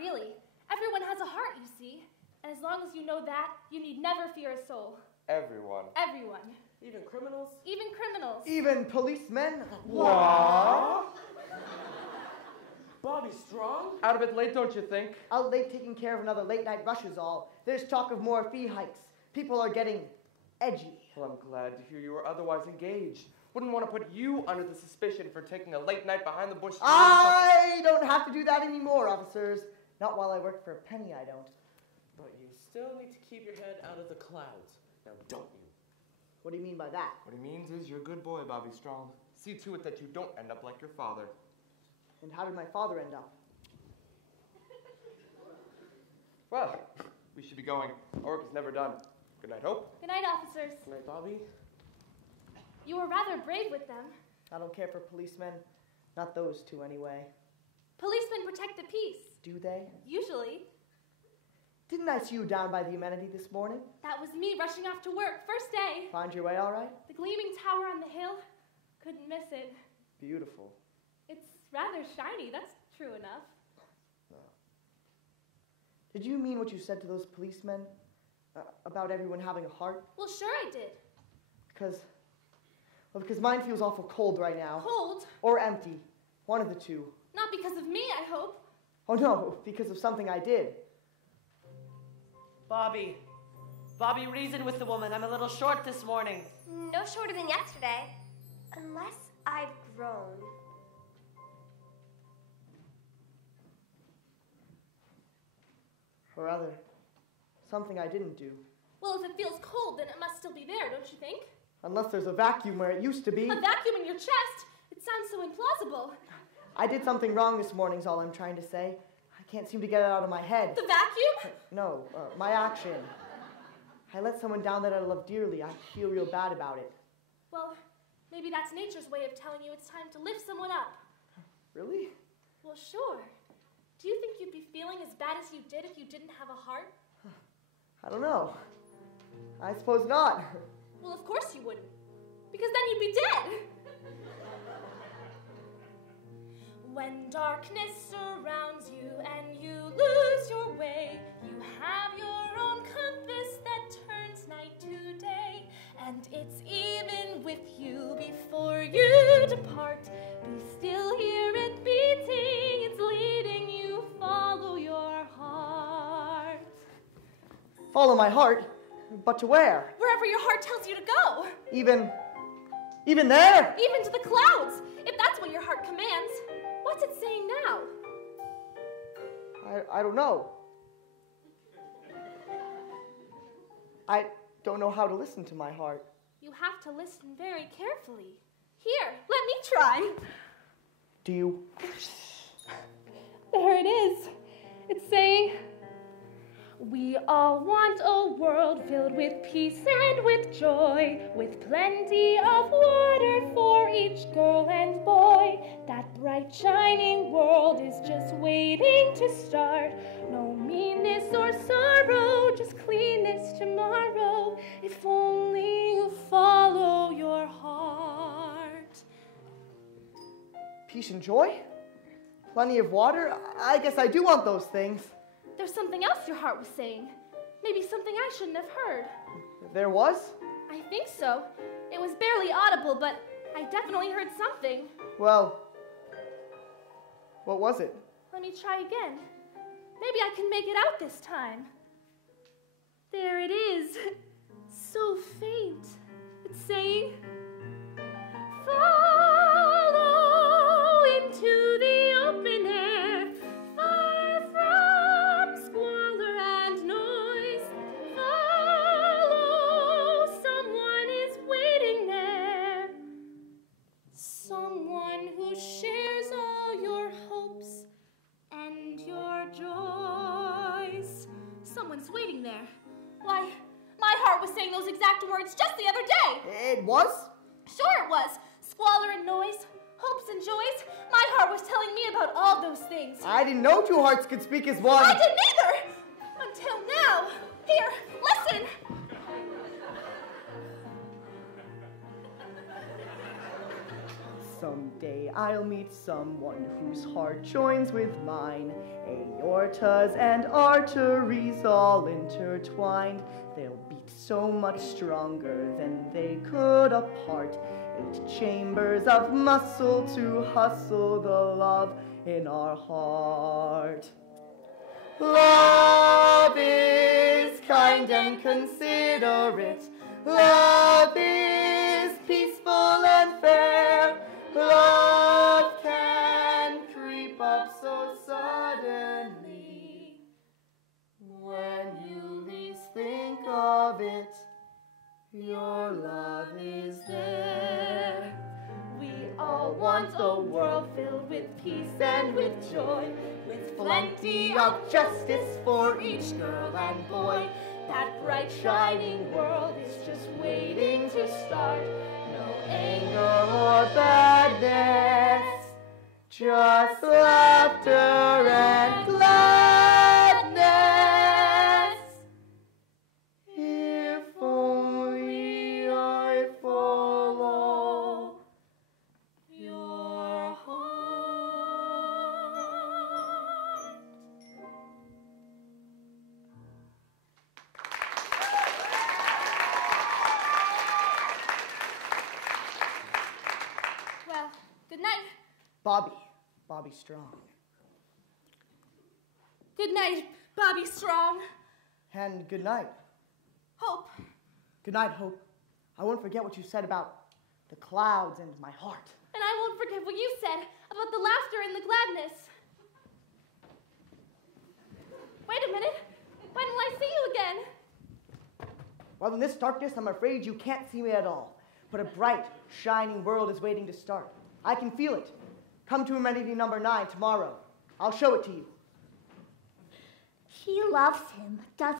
really. Everyone has a heart, you see. And as long as you know that, you need never fear a soul. Everyone. Everyone. Even criminals? Even criminals. Even policemen? What? Bobby Strong? Out a bit late, don't you think? Out late taking care of another late night rush is all. There's talk of more fee hikes. People are getting edgy. Well, I'm glad to hear you were otherwise engaged. Wouldn't want to put you under the suspicion for taking a late night behind the bush. I don't have to do that anymore, officers. Not while I work for a penny, I don't. But you still need to keep your head out of the clouds. Now, don't you? What do you mean by that? What he means is you're a good boy, Bobby Strong. See to it that you don't end up like your father. And how did my father end up? Well, we should be going. Our work is never done. Good night, Hope. Good night, officers. Good night, Bobby. You were rather brave with them. I don't care for policemen. Not those two, anyway. Policemen protect the peace. Do they? Usually. Didn't I see you down by the amenity this morning? That was me rushing off to work, first day. Find your way all right? The gleaming tower on the hill. Couldn't miss it. Beautiful. It's rather shiny, that's true enough. No. Did you mean what you said to those policemen? About everyone having a heart? Well, sure I did. Because mine feels awful cold right now. Cold? Or empty. One of the two. Not because of me, I hope. Oh no, because of something I did. Bobby, reason with the woman. I'm a little short this morning. No shorter than yesterday. Unless I've grown. Or rather, something I didn't do. Well, if it feels cold, then it must still be there, don't you think? Unless there's a vacuum where it used to be. A vacuum in your chest? It sounds so implausible. I did something wrong this morning's all I'm trying to say. I can't seem to get it out of my head. The vacuum? No, my action. I let someone down that I love dearly. I feel real bad about it. Well, maybe that's nature's way of telling you it's time to lift someone up. Really? Well, sure. Do you think you'd be feeling as bad as you did if you didn't have a heart? I don't know. I suppose not. Well, of course you wouldn't. Because then you'd be dead. When darkness surrounds you and you lose your way, you have your own compass that turns night to day, and it's even with you before you depart. Be still, hear it beating, it's leading you, follow your heart. Follow my heart? But to where? Wherever your heart tells you to go. Even there? Even to the clouds, if that's what your heart commands. What's it saying now? I don't know. I don't know how to listen to my heart. You have to listen very carefully. Here, let me try. Do you? There it is. It's saying, we all want a world filled with peace and with joy, with plenty of water for each girl and boy. That bright shining world is just waiting to start. No meanness or sorrow, just cleanness tomorrow, if only you follow your heart. Peace and joy? Plenty of water? I guess I do want those things. There's something else your heart was saying. Maybe something I shouldn't have heard. There was? I think so. It was barely audible, but I definitely heard something. Well, what was it? Let me try again. Maybe I can make it out this time. There it is. So faint. It's saying, follow into the open air, far from squalor and noise. Follow, someone is waiting there. Someone who shares all your hopes and your joys. Someone's waiting there. Why, my heart was saying those exact words just the other day. It was? Sure it was. Squalor and noise, hopes and joys. My heart was telling me about all those things. I didn't know two hearts could speak as one. I didn't either! Until now. Here, listen. Someday I'll meet someone whose heart joins with mine. Your aortas and arteries all intertwined. They'll beat so much stronger than they could apart. 8 chambers of muscle to hustle the love in our heart. Love is kind and considerate. Love is peaceful and fair. Love can creep up so suddenly. When you least think of it, your love is there. We all want a world filled with peace and with joy, with plenty of justice for each girl and boy. That bright shining world is just waiting to start. No anger or badness, Just laughter and gladness. If only I follow your heart. Well, good night. Bobby Strong. Good night, Bobby Strong. And good night. Hope. Good night, Hope. I won't forget what you said about the clouds and my heart. And I won't forget what you said about the laughter and the gladness. Wait a minute. When will I see you again? Well, in this darkness, I'm afraid you can't see me at all. But a bright, shining world is waiting to start. I can feel it. Come to amenity number 9 tomorrow. I'll show it to you. He loves him, doesn't